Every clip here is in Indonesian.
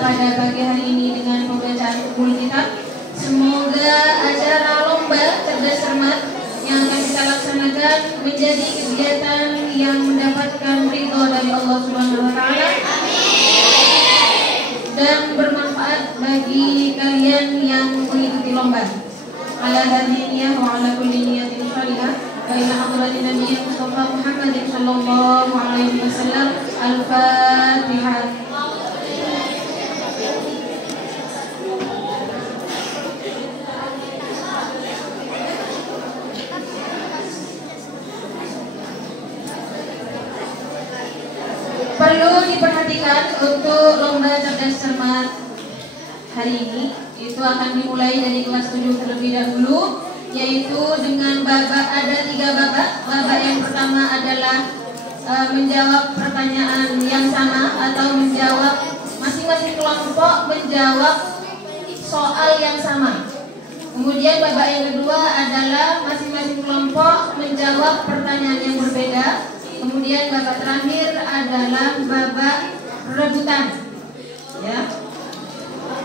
pada pagi hari ini dengan pembacaan buku kitab. Semoga acara lomba cerdas cermat yang akan kita laksanakan menjadi kegiatan yang mendapatkan ridho dari Allah Subhanahu wa taala. Dan bermanfaat bagi kalian yang mengikuti lomba. Ala hadiniyah wa ala kulli niyatin salihah. Baina hadratin Nabi Mustafa Muhammad sallallahu alaihi wasallam. Al-Fatihah. Perlu diperhatikan untuk lomba cerdas cermat hari ini itu akan dimulai dari kelas 7 terlebih dahulu, yaitu dengan babak, ada 3 babak. Babak yang pertama adalah menjawab pertanyaan yang sama atau menjawab masing-masing kelompok menjawab soal yang sama. Kemudian babak yang kedua adalah masing-masing kelompok menjawab pertanyaan yang berbeda. Kemudian babak terakhir adalah babak rebutan. Ya.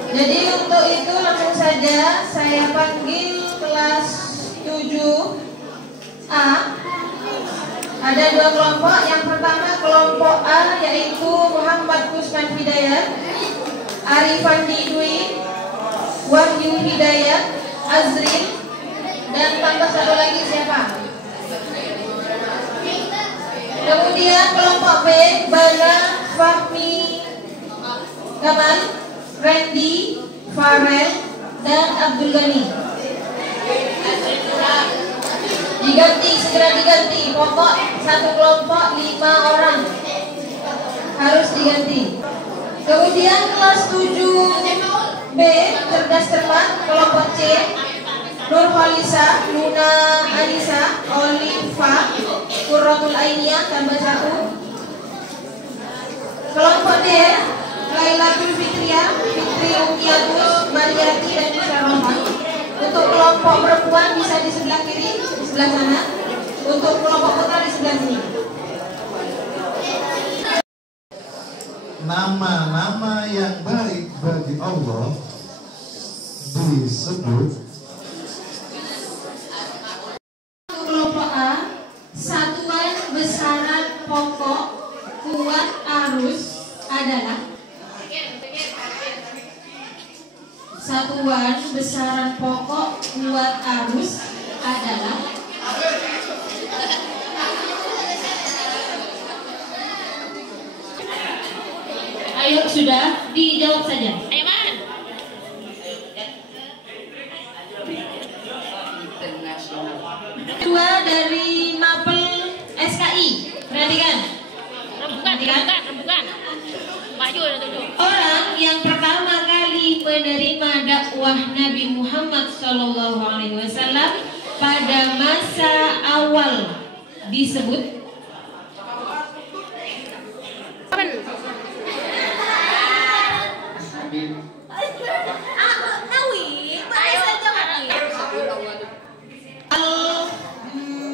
Jadi untuk itu langsung saja saya panggil kelas 7A. Ada 2 kelompok. Yang pertama kelompok A yaitu Muhammad Kusman Hidayat, Arifandi Dwi, Wahyu Hidayat, Azrin, dan tambah satu lagi siapa? Kemudian kelompok B, Bana, Fahmi, Gamal, Randy, Farel, dan Abdul Ghani. Diganti, segera diganti. Pokok satu kelompok 5 orang harus diganti. Kemudian kelas 7B, cerdas cermat, kelompok C, Nurholisa, Luna Anissa, Oliva, Qurratul Ainiyah, tambah 1. Kelompok D, Lailatul Fitriah, Fitri Umiyatus, Mariati, dan Musyarohah. Untuk kelompok perempuan bisa di sebelah kiri, di sebelah sana. Untuk kelompok putra di sebelah sini. Nama-nama yang baik bagi Allah disebut. Kelompok A, satuan besaran pokok kuat arus adalah. Satuan besaran pokok kuat arus adalah. Ayo sudah dijawab saja. Ayo man. Dua dari Mapel SKI. Perhatikan. Rembukan. Maju ada 7. Orang yang pertama kali menerima dakwah Nabi Muhammad SAW pada masa awal disebut.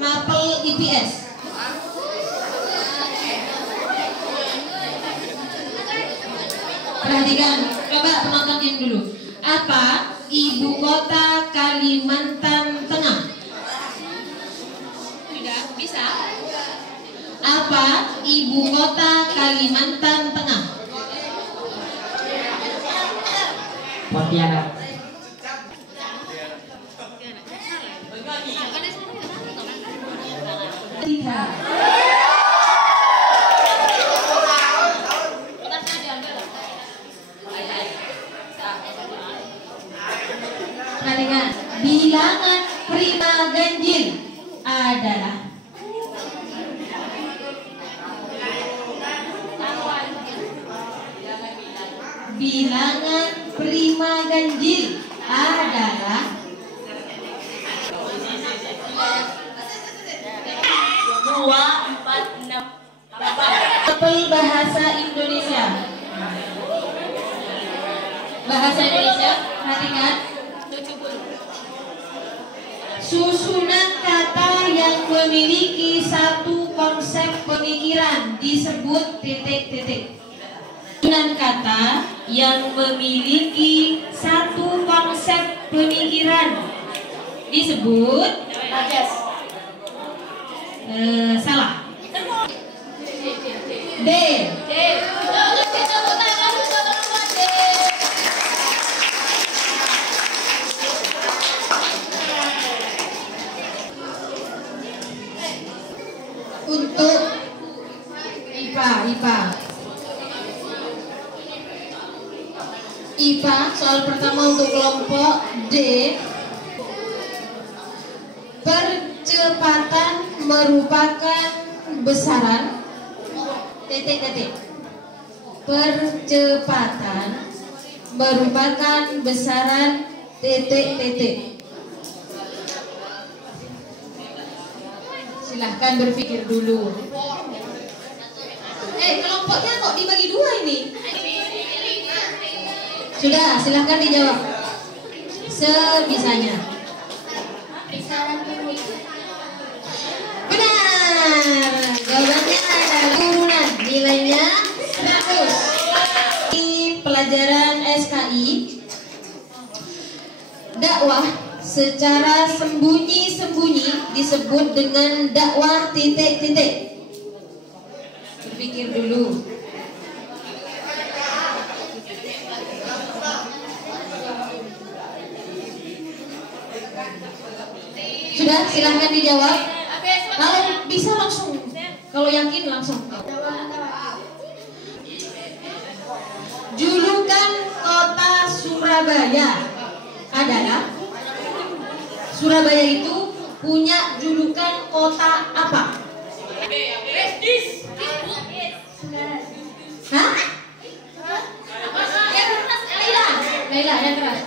Mapel IPS. Perhatikan, coba penontonin dulu. Apa ibu kota Kalimantan Tengah? Sudah bisa. Apa ibu kota Kalimantan Tengah? Pontianak. Tiga. Perhatikan, bilangan prima ganjil adalah. Bilangan prima ganjil adalah. 2, 4, 6, 8. Apel bahasa Indonesia. Bahasa Indonesia, perhatikan. Susunan kata yang memiliki satu konsep pemikiran disebut titik-titik. Susunan kata yang memiliki satu konsep pemikiran disebut salah. D. Untuk IPA soal pertama untuk kelompok D. Percepatan merupakan besaran percepatan merupakan besaran silahkan berpikir dulu. Kelompoknya kok dibagi dua ini? Sudah, silahkan dijawab sebisanya. Benar, jawabannya adalah turunan, nilainya 100. Di pelajaran SKI, dakwah secara sembunyi-sembunyi disebut dengan dakwah titik-titik. Berpikir dulu. Sudah, silahkan dijawab. Kalau bisa langsung, kalau yakin langsung. Julukan kota Surabaya adalah, Surabaya itu punya julukan kota apa? Hah? Laila, yang keras.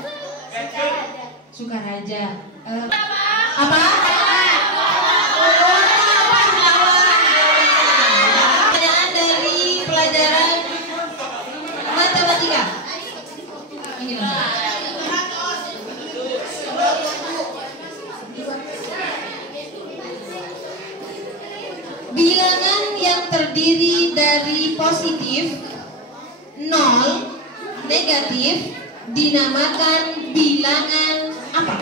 Sukaraja. Apa? Pertanyaan dari pelajaran matematika. Bilangan yang terdiri dari positif, 0, negatif dinamakan bilangan apa?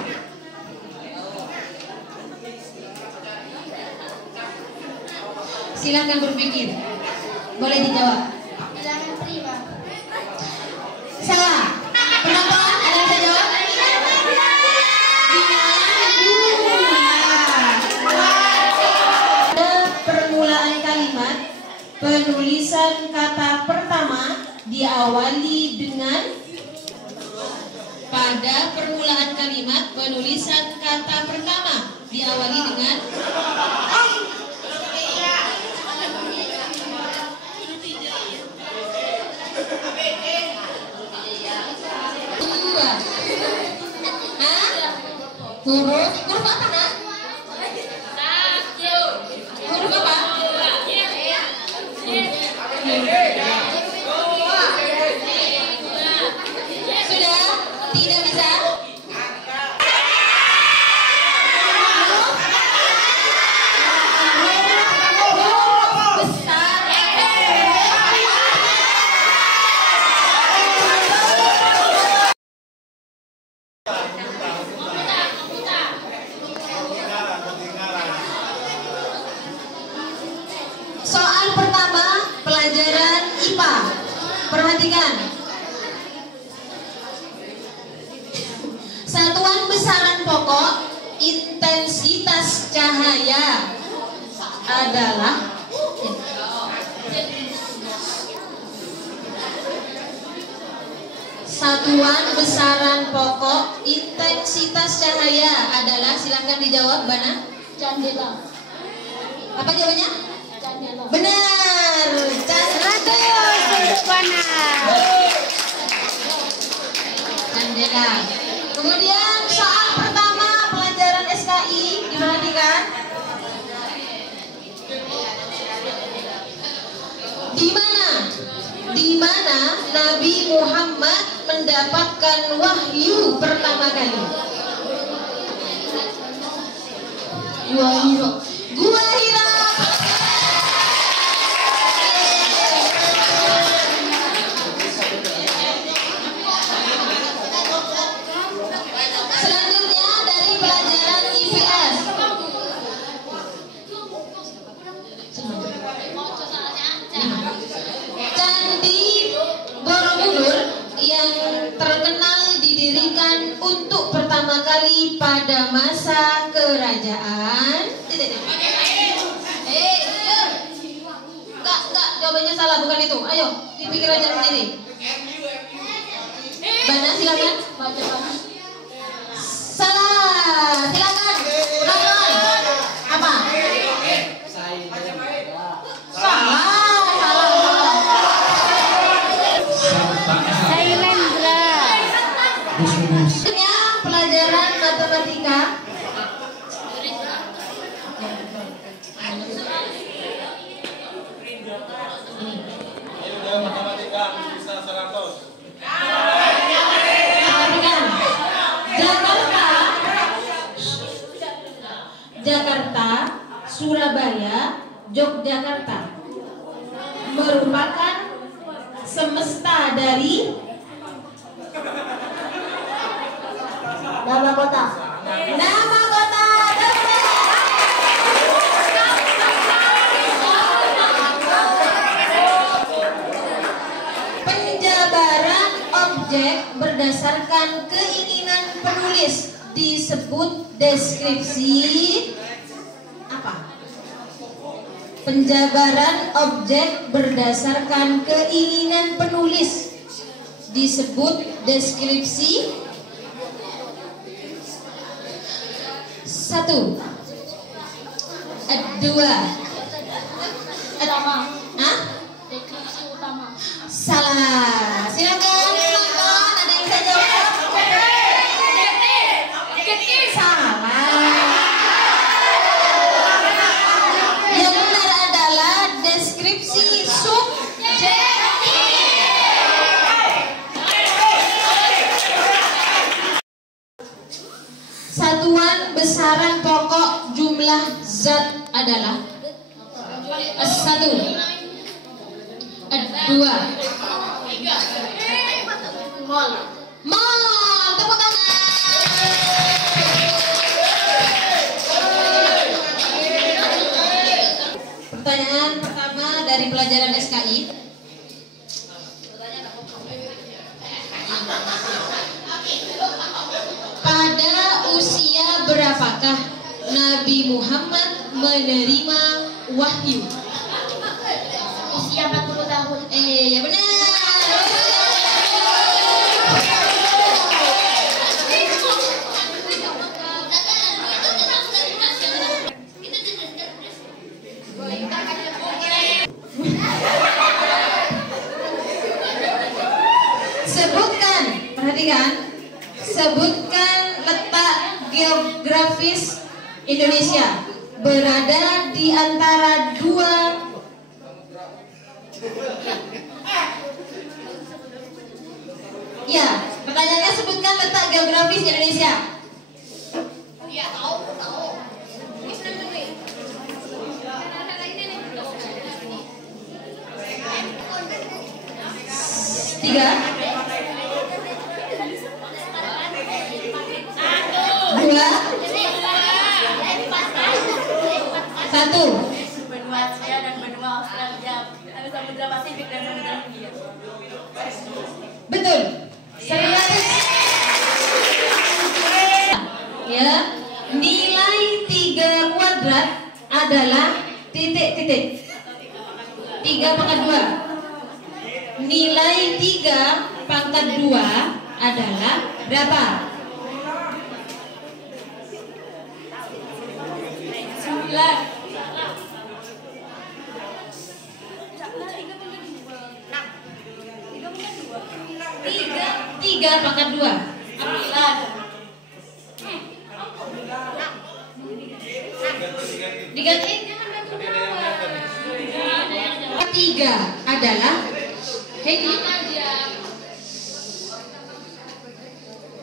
Silakan berpikir. Boleh dijawab. Bilangan prima. Salah. Kenapa? Ada yang bisa jawab? Bilangan bulat. Pada permulaan kalimat, penulisan kata pertama diawali dengan. Pada permulaan kalimat, penulisan kata pertama diawali dengan. Huruf apa nak? Huruf apa? Sudah? Tidak bisa? Soal pertama pelajaran IPA. Perhatikan. Satuan besaran pokok intensitas cahaya adalah satuan besaran pokok intensitas cahaya adalah, silakan dijawab, Bana. Candela. Apa jawabannya? Candela. Benar. Candela. Kemudian soal pertama pelajaran SKI, diperhatikan. Di mana Nabi Muhammad mendapatkan wahyu pertama kali? Gua Hira. untuk pertama kali pada masa kerajaan. Enggak, jawabannya salah, bukan itu. Ayo, dipikir aja sendiri. Bana, silakan. Salah, silakan. Ulang. Apa? Salah. Sailendra. Pelajaran matematika. Matematika bisa 100. Jakarta, Surabaya, Yogyakarta merupakan semesta dari Nama kota. nama kota. Penjabaran objek berdasarkan keinginan penulis disebut deskripsi apa? Penjabaran objek berdasarkan keinginan penulis disebut deskripsi. 1, 2. Utama. Hah? Deskripsi utama. Salah. Silakan penonton, ada yang bisa jawab? Salah. Yang benar adalah deskripsi subjektif. Satuan besaran pokok jumlah zat adalah 1, 2. Mall. Mall, tepuk tangan. Pertanyaan pertama dari pelajaran SKI. Pada usia berapakah Nabi Muhammad menerima wahyu? Usia 40 tahun. Ya benar. Sebutkan, perhatikan. Sebutkan letak geografis Indonesia berada di antara dua ya, pertanyaannya sebutkan letak geografis Indonesia. Iya, tahu. 3, 2, 1. Benua Asia dan benua Australia. Ada Samudra Pasifik dan Samudra Hindia. Betul. 100. Ya, nilai 3 kuadrat adalah titik-titik. 3 pangkat 2. Nilai 3 pangkat 2 adalah berapa? 9. 3 pangkat 2. 9. Diganti. 3 adalah Hegi.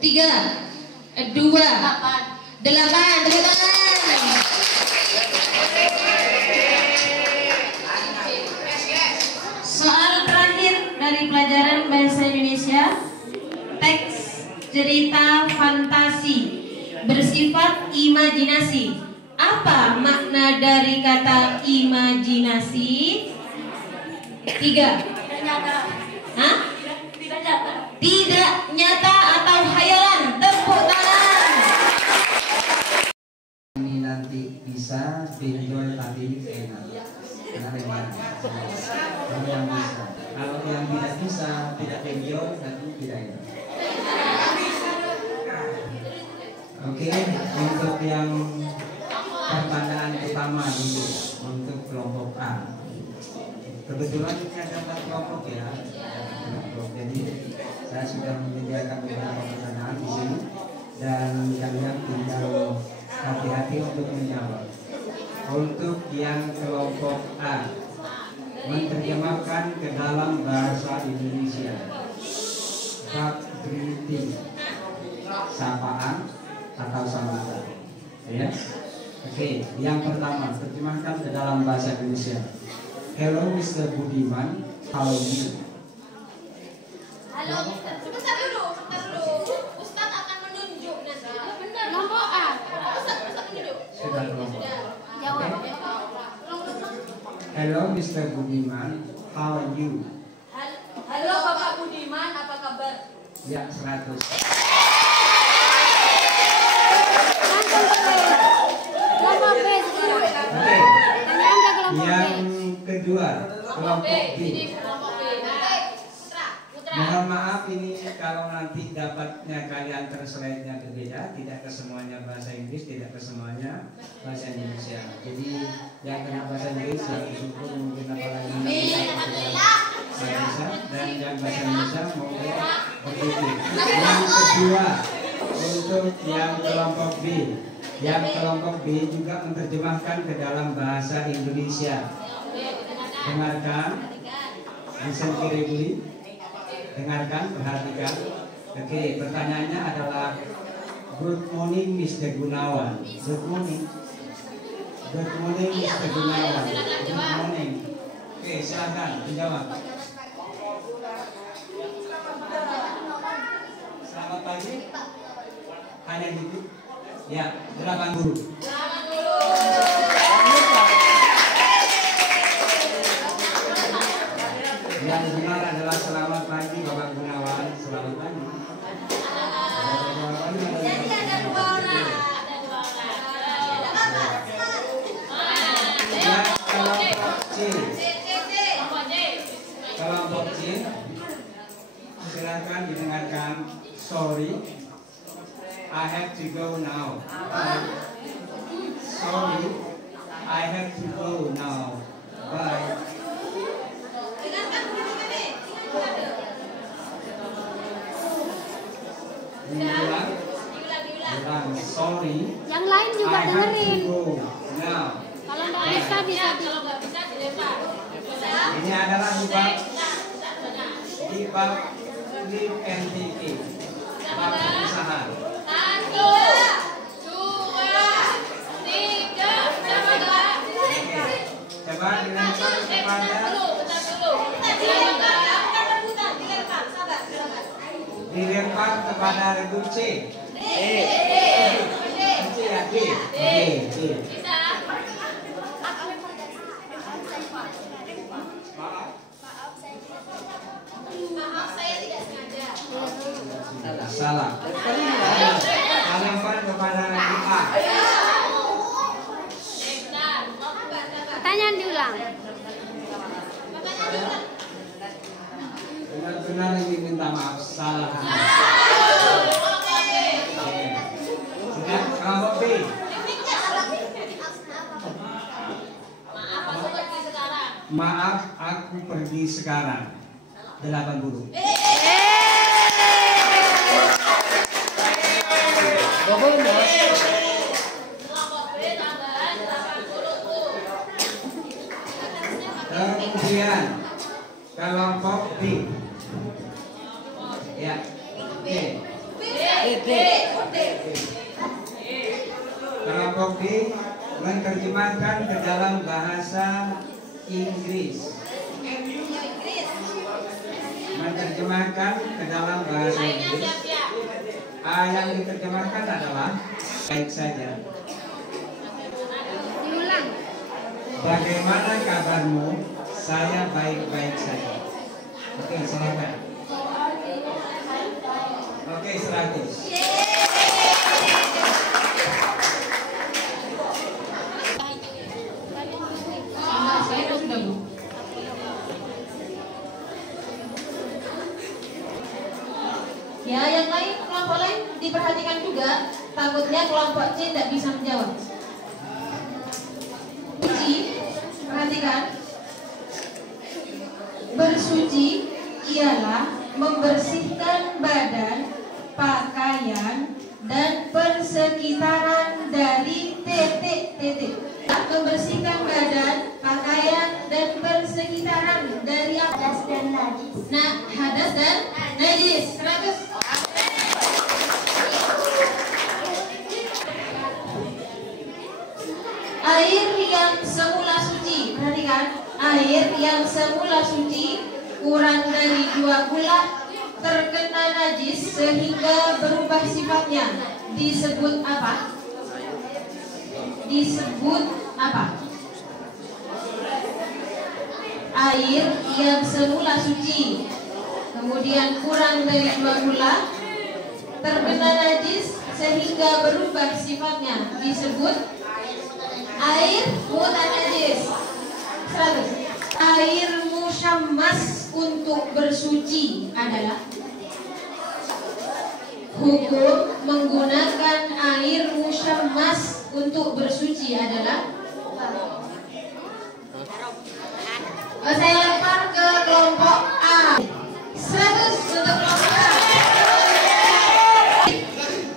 3, 2, 8. Tepuk tangan. Soal terakhir dari pelajaran bahasa Indonesia. Teks cerita fantasi bersifat imajinasi. Apa makna dari kata imajinasi? 3. Nyata. Hah? Tidak nyata. Tidak nyata atau hayalan. Tepuk tidak bisa, tidak video, tapi tidak itu. Oke, untuk yang pertanyaan pertama dulu untuk kelompok A. Kebetulan ini ada 4 kelompok ya. Jadi saya sudah menyediakan beberapa pertanyaan di sini dan kalian tinggal hati-hati untuk menjawab. Untuk yang kelompok A, menerjemahkan ke dalam bahasa Indonesia. Bab greeting, sapaan atau sambutan. Ya. Oke, yang pertama, terjemahkan ke dalam bahasa Indonesia. Hello Mr. Budiman, how are you? Halo, Mister. Sebentar dulu. Ustaz akan menunjuk nanti. Benar. Kelompok A. Ustaz menunjuk. Sudah kelompok. Jawab. Hello Mr. Budiman, how are you? Halo Bapak Budiman, apa kabar? Ya, 100. Kelompok B sekarang. Oke. Tanyaan ke kelompok B. Yang kedua, kelompok B. Ini kelompok B. Putra. Mohon maaf ini kalau nanti dapatnya kalian translate-nya berbeda, tidak ke semuanya bahasa Inggris, tidak ke semuanya bahasa Indonesia. Jadi yang kena bahasa Inggris yang bersyukur mungkin apalagi bisa, dan yang bahasa Indonesia mungkin begitu. Yang kedua, untuk yang kelompok B. Yang kelompok B juga menerjemahkan ke dalam bahasa Indonesia. Dengarkan, listen carefully. Dengarkan, perhatikan. Oke, pertanyaannya adalah good morning Mr. Gunawan. Good morning. Good morning Mr. Gunawan. Good morning. Oke, silakan dijawab. Selamat pagi. Hanya gitu. Ya, silakan guru. Yang benar adalah selamat pagi Bapak Gunawan. Selamat pagi. Jadi ada 2 orang. Yang kelompok C. Kelompok C. Silakan didengarkan. Sorry, I have to go now. Sorry, I have to go now. Bye. Diulang. Sorry. Yang lain juga I have dengerin. to go now. Kalau nggak bisa Kalau nggak bisa dilempar. Ini adalah di bab Lead and Thinking. Bab usaha. 1, 2, 3. Coba dilempar kepada dilempar kepada regu C. C ya, D. Bisa. Maaf, saya tidak sengaja. Salah. Lempar kepada regu A. Pertanyaan diulang. Benar-benar ingin minta maaf, salah. Sudah, kelompok B. Maaf, aku pergi sekarang. 80. Kemudian kelompok B. Ya. Oke. Kelompok B menerjemahkan ke dalam bahasa Inggris. Menerjemahkan ke dalam bahasa Inggris. Yang diterjemahkan adalah baik saja. Diulang. Bagaimana kabarmu? Saya baik-baik saja. Oke, silakan. Oke, 100. Saya sudah Bu. Ya, yang lain, kelompok lain diperhatikan juga. Takutnya kelompok C tidak bisa menjawab. Suci, perhatikan. Bersuci ialah membersihkan badan, pakaian, dan persekitaran dari titik-titik. Membersihkan badan, pakaian, dan persekitaran dari hadas dan najis. Nah, hadas dan najis. 100. Air yang semula suci, perhatikan. Air yang semula suci kurang dari 2 bulan terkena najis sehingga berubah sifatnya. Disebut apa? Disebut apa? Air yang semula suci kemudian kurang dari 2 bulan terkena najis sehingga berubah sifatnya. Disebut air mutanajis. 100. Air musyammas untuk bersuci adalah hukum menggunakan air musyammas untuk bersuci adalah saya lempar ke kelompok A. 100 untuk kelompok A.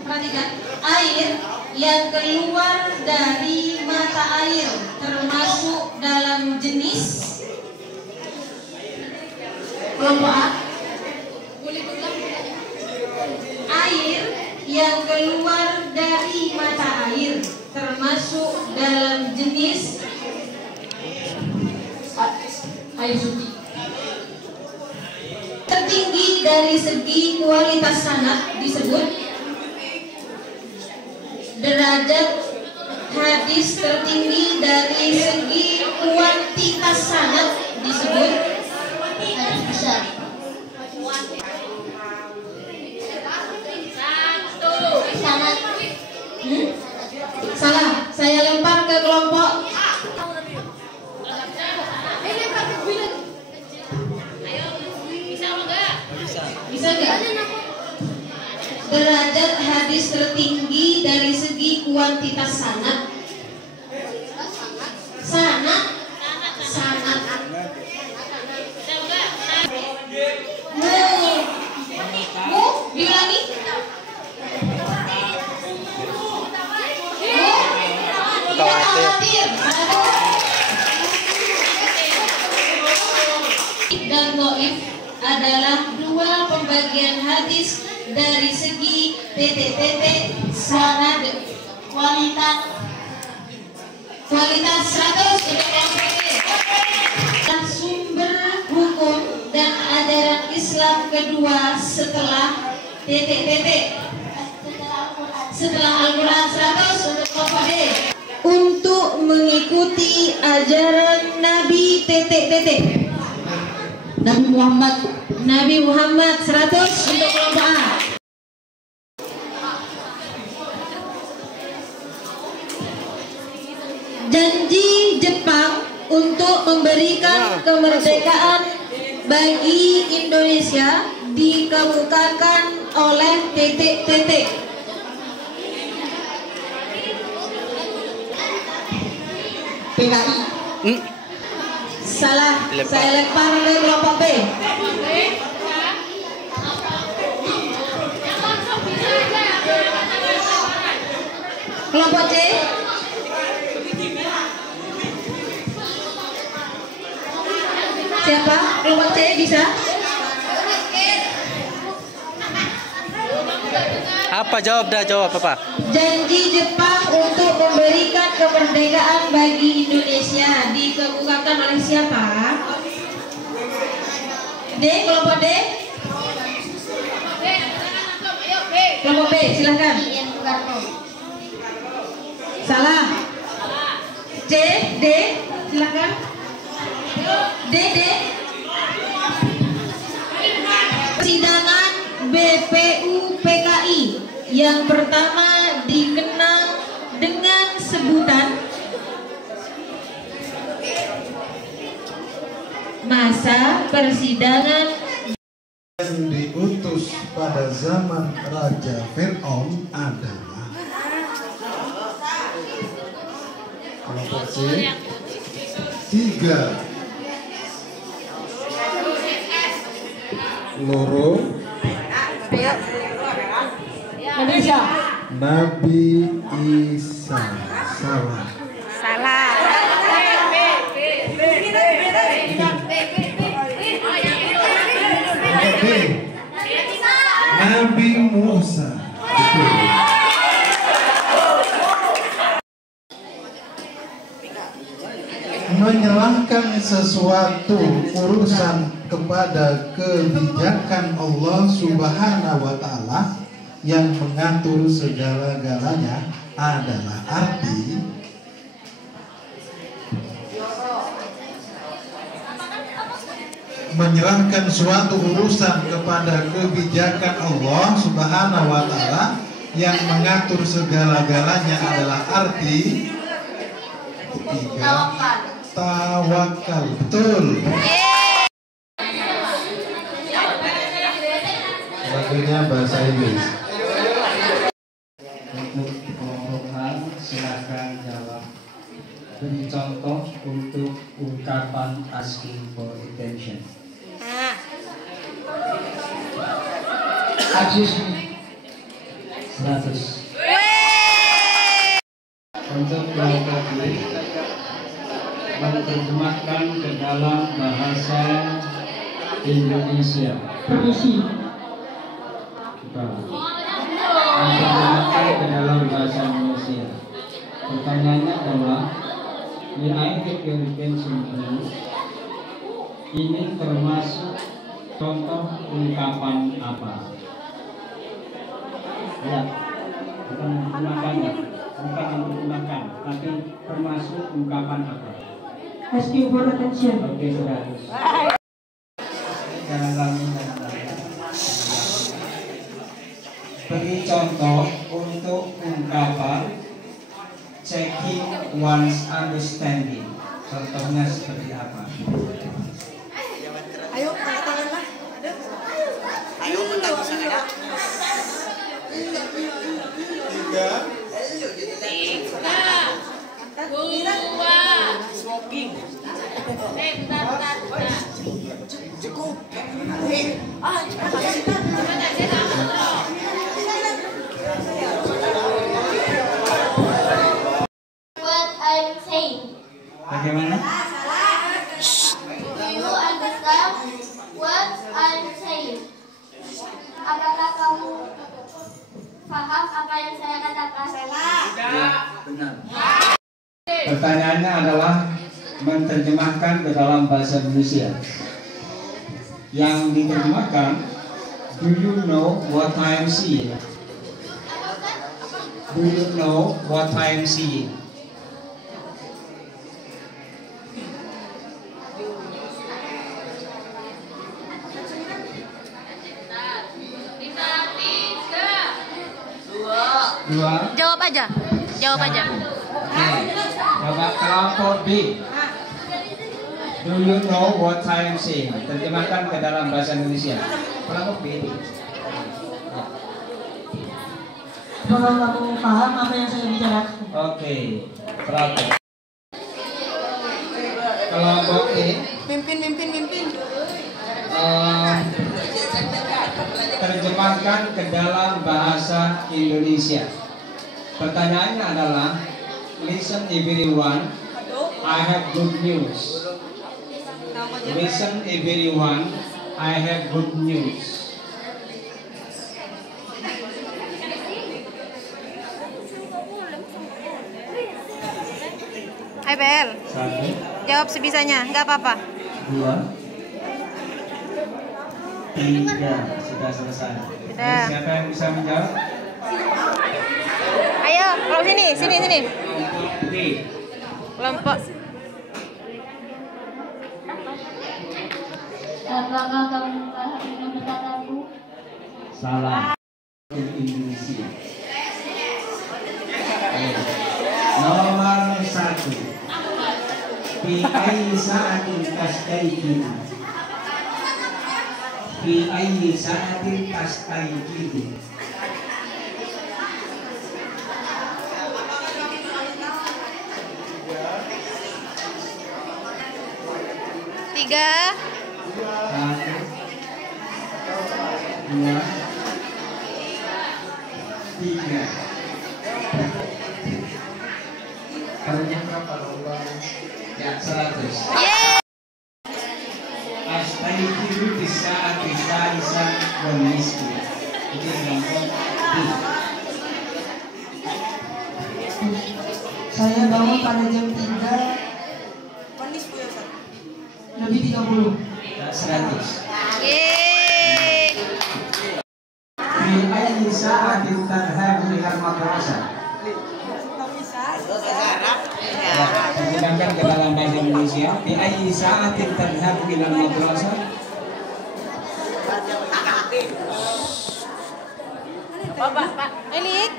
Perhatikan, air yang keluar dari mata air termasuk dalam jenis kelompok A. Air yang keluar dari mata air termasuk dalam jenis air suci. Tertinggi dari segi kualitas sanad disebut derajat hadis. Tertinggi dari segi kuantitas sanad disebut hadis besar. Sanad. Salah. Saya lempar ke kelompok bisa nggak? Derajat hadis tertinggi dari segi kuantitas sanad. Sanad. Mu diulangi. Khawatir. Dan dhaif adalah dua pembagian hadis dari segi sanad kualitas 100 untuk yang sumber hukum dan ajaran Islam kedua setelah setelah Al-Quran. 100 untuk kelompok D. Untuk mengikuti ajaran Nabi Nabi Muhammad 100 untuk kelompok A. Janji Jepang untuk memberikan kemerdekaan bagi Indonesia dikemukakan oleh PKI. Salah. Saya lempar ke kelompok B. Kelompok C. Siapa? Kelompok C bisa? Apa jawab apa? Janji Jepang untuk memberikan kemerdekaan bagi Indonesia dikemukakan oleh siapa? D, kelompok D. Kelompok B, silakan. Salah. C, D, silakan. D. Persidangan BPU PKI yang pertama dikenal dengan sebutan masa persidangan yang diutus diutus pada zaman Raja Fir'aun adalah kelompok C 3 loro Nabi Isa. Salah. B Nabi Musa. Betul. Menyerahkan sesuatu urusan kepada kebijakan Allah Subhanahu wa Ta'ala yang mengatur segala-galanya adalah arti menyerahkan suatu urusan kepada kebijakan Allah Subhanahu wa Ta'ala yang mengatur segala-galanya adalah arti tawakal. Betul. Waktunya bahasa Inggris. Untuk kelompok silakan jawab. Beri contoh untuk ungkapan asking for attention. Excuse me. 100. Untuk kelompok B, menerjemahkan ke dalam bahasa Indonesia. Permisi. Menerjemahkan ke dalam bahasa Indonesia. Pertanyaannya adalah, may I get your attention please? Ini termasuk contoh ungkapan apa? Ya, bukan menggunakan, tapi termasuk ungkapan apa? Asking for attention. Oke, sudah. Jangan lagi. Beri contoh untuk ungkapan checking one's understanding. Contohnya seperti apa? Ayo, angkat tangan lah. Ayo, bentar bisa nggak? 2 Smoking. bentar. Cukup. What I'm saying. Bagaimana? Do you understand what I'm saying? Apakah kamu paham apa yang saya katakan? Benar. Pertanyaannya adalah menerjemahkan ke dalam bahasa Indonesia. Yang diterjemahkan, do you know what I'm seeing? Do you know what I'm seeing? Dua. Jawab aja. Coba kelompok B. Do you know what I'm saying? Terjemahkan ke dalam bahasa Indonesia. Kelompok B. Apakah kamu paham apa yang saya bicarakan? Oke. Kelompok. Kelompok E. Mimpin. Terjemahkan ke dalam bahasa Indonesia. Pertanyaannya adalah, listen everyone, I have good news. Listen everyone, I have good news. Hai Bel, 1, jawab sebisanya, nggak apa-apa. 2, 3, sudah selesai. Sudah. Siapa yang bisa menjawab? Ayo, kalau sini. Kelompok D. Kelompok. Apakah kamu paham dengan perkataanku? Salah. Indonesia. Nomor 1. Fi ayyi sa'atin tashtarikin. Fi Fi ayyi sa'atin tastayqidu. Tiga. 1, 2, 3. Perutnya berapa? Ya, 100. Yeay. Astayqidu bisa'ati salisan wal nisfi. Itu kelompok B. Saya bangun pada jam 3 lebih 30. 100. Yeay. Fi ayyi sa'atin tadhhabu ilal madrasah. Diterjemahkan ke dalam bahasa Indonesia. Fi ayyi sa'atin tadhhabu ilal madrasah. Pak. Elik.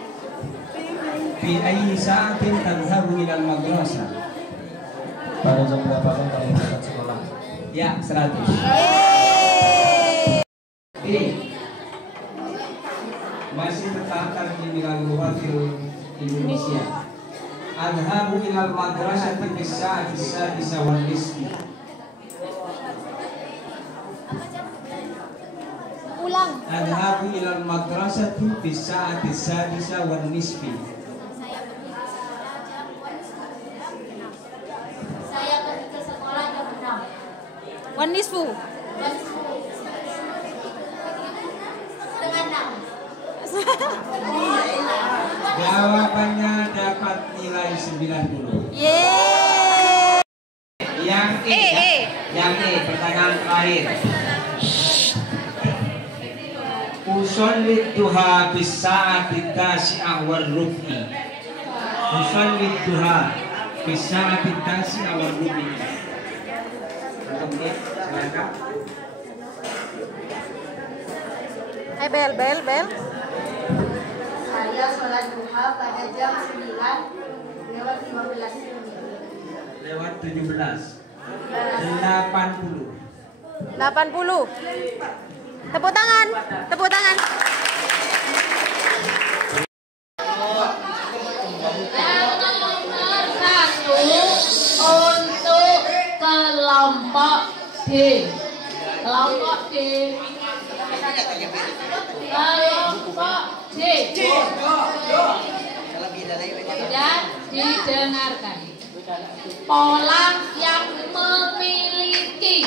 Fi ayyi sa'atin tadhhabu ilal madrasah. Pada jam berapa kamu berangkat sekolah? Ya, 100. Ini masih tertata di Milal Luhatil Indonesia. Adhabu ilal madrasah bisa wal nisfi. Ulang. Adhabu ilal madrasah bisa wal nisfi. Saya pergi ke sekolah jam 6. Wan nisfu. Setengah 6. Jawabannya dapat nilai 90. Yeay. Yang E, yang E, pertanyaan terakhir. Usollit duha bis sa'ati tasi'ah war rub'i. Usollit duha bis sa'ati tasi'ah war rub'i. Oke, silakan. Hai bel. Saya sholat duha pada jam 9 lewat 15 menit. Lewat 17. 80. 80. Tepuk tangan. Yang nomor 1 untuk kelompok D. Kelompok D. Dan didengarkan. Pola yang memiliki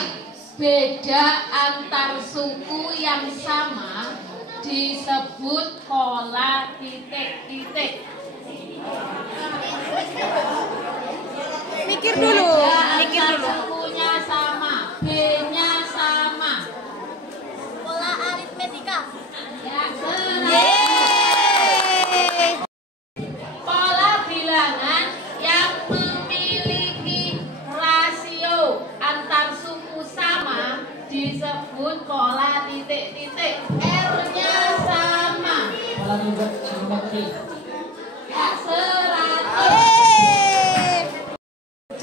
beda antar suku yang sama disebut pola titik-titik. Mikir dulu. Sukunya sama, B-nya sama. Pola aritmetika. Ya, Yeay. pola bilangan yang memiliki rasio antar suku sama disebut pola titik-titik. R-nya sama. Pola geometri. Ya, 100. Yeay. C.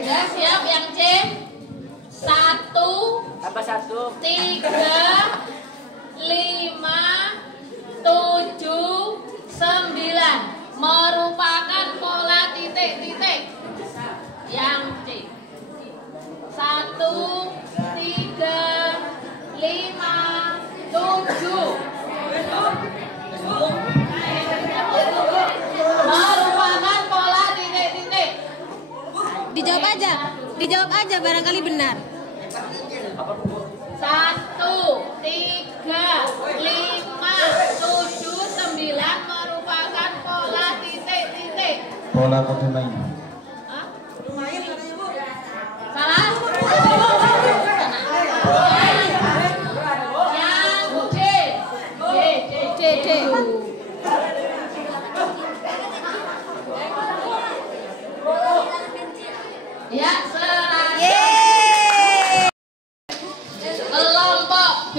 Sudah siap yang C? 1, 3, 5, 7, 9 merupakan pola titik-titik. Yang C 1, 3, 5, 7 merupakan pola titik-titik. Dijawab aja barangkali benar. 1, 3, 5, 7, 9 merupakan pola titik-titik. Pola koordinat. Hah? Salah? Yang D. Ya, serah. Yeay. Kelompok B.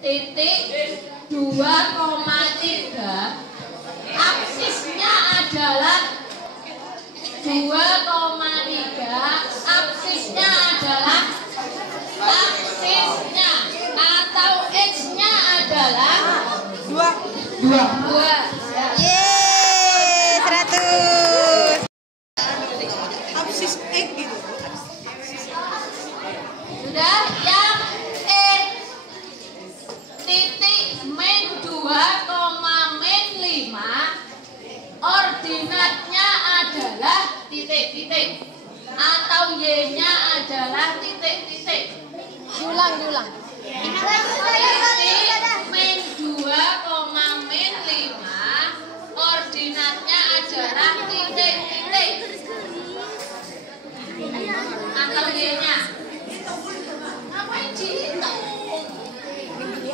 Titik 2,3 2. Yeay, 100. Sudah, yang titik min 2, min 5 ordinatnya adalah titik-titik atau y-nya adalah titik-titik. Diulang. Titik min 2, min 5 ordinatnya adalah titik-titik atau y-nya. Ngapain dihitung? 1,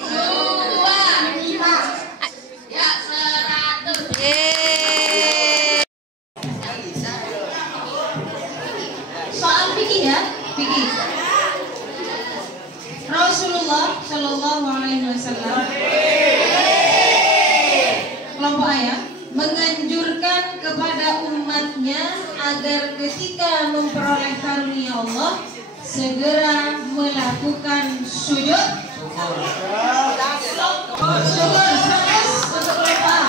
2, 5. Ya, 100. Yeay. Soal fikih ya, fikih. Rasulullah Shallallahu Alaihi Wasallam kelompok ayat menganjurkan kepada umatnya agar ketika memperoleh karunia Allah segera melakukan sujud. Syukur 100 untuk kelompok.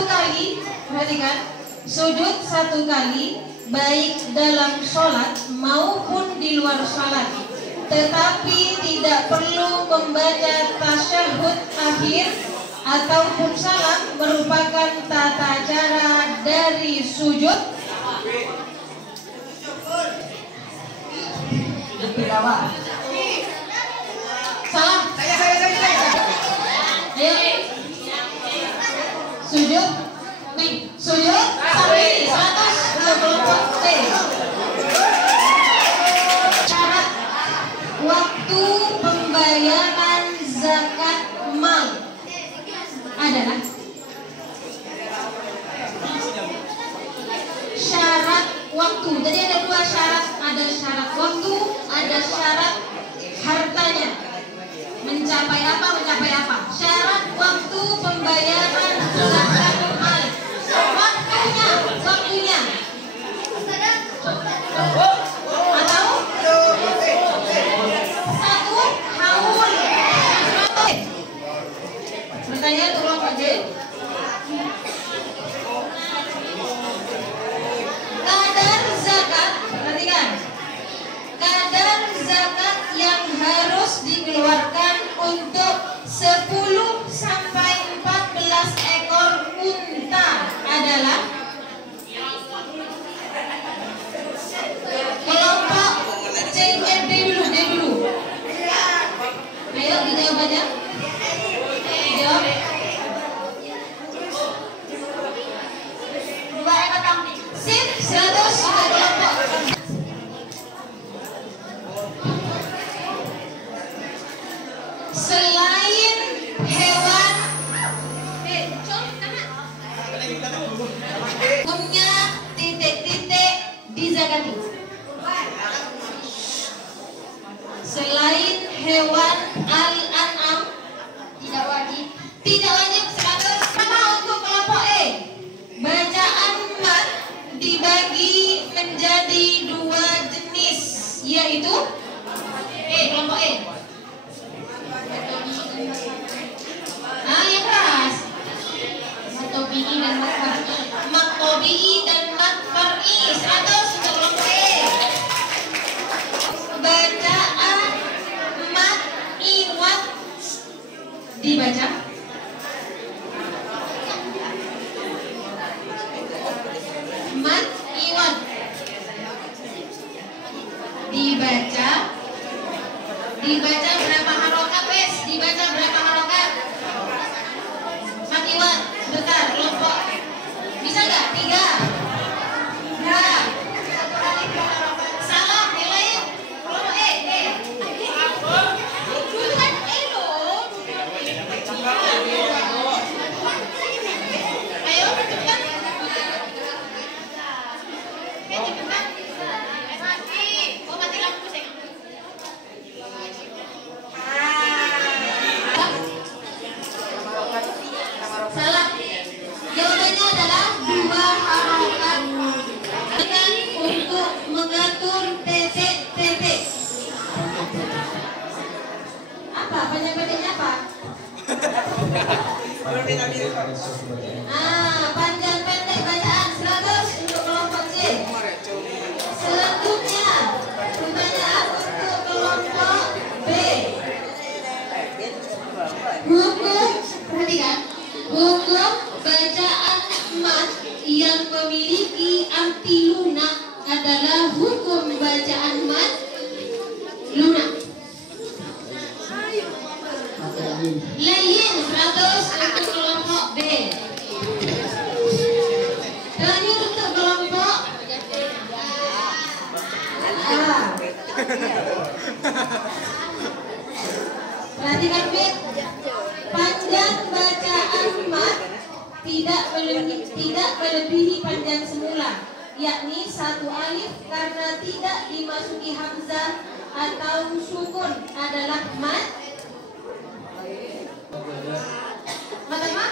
1 kali, perhatikan, sujud 1 kali baik dalam sholat maupun di luar sholat, tetapi tidak perlu membaca tasyahud akhir ataupun salam merupakan tata cara dari sujud Tilawah. salam. Ayo. Sujud nih, sujud sampai 100 untuk kelompok C. Syarat waktu pembayaran zakat mal adalah syarat waktu. Jadi ada 2 syarat, ada syarat waktu, ada syarat hartanya. Mencapai apa? Syarat waktu pembayaran zakat mal. Waktunya. Atau 1 haul. Pertanyaan tolong Pak J. Kadar zakat, perhatikan. Kadar zakat yang harus dikeluarkan untuk 10 sampai 14 ekor unta adalah kelompok C, D dulu. Ayo dijawab aja. Jawab. 2 ekor kambing. Sip, 100 untuk kelompok. Selain hewan punya titik-titik dizakati. Selain hewan al-an'am tidak wajib 100. Sama untuk kelompok E. Bacaan mat dibagi menjadi 2 jenis, yaitu kelompok E. Yang keras. Maktobi'i dan makfar'i 100 untuk kelompok E. Bacaan mat iwat dibaca Panjang pendek bacaan 100 untuk kelompok C. Selanjutnya pertanyaan untuk kelompok B. Hukum, perhatikan, hukum bacaan mat yang memiliki arti lunak adalah hukum bacaan mat lunak. Lain 100 untuk kelompok B. Terakhir untuk kelompok A. Perhatikan Fit. Panjang bacaan mat tidak melebihi panjang semula, yakni 1 alif karena tidak dimasuki hamzah atau sukun adalah mat. Mat apa?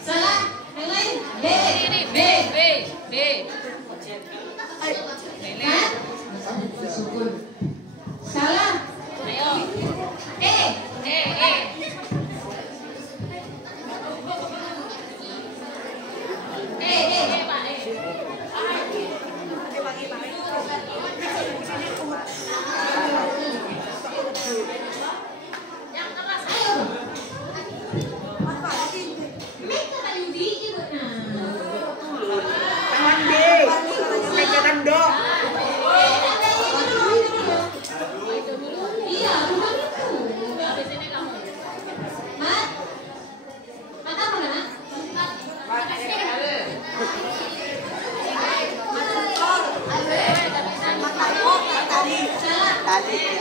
Salah. Yang lain? B. Mat? Salah. E. Asli.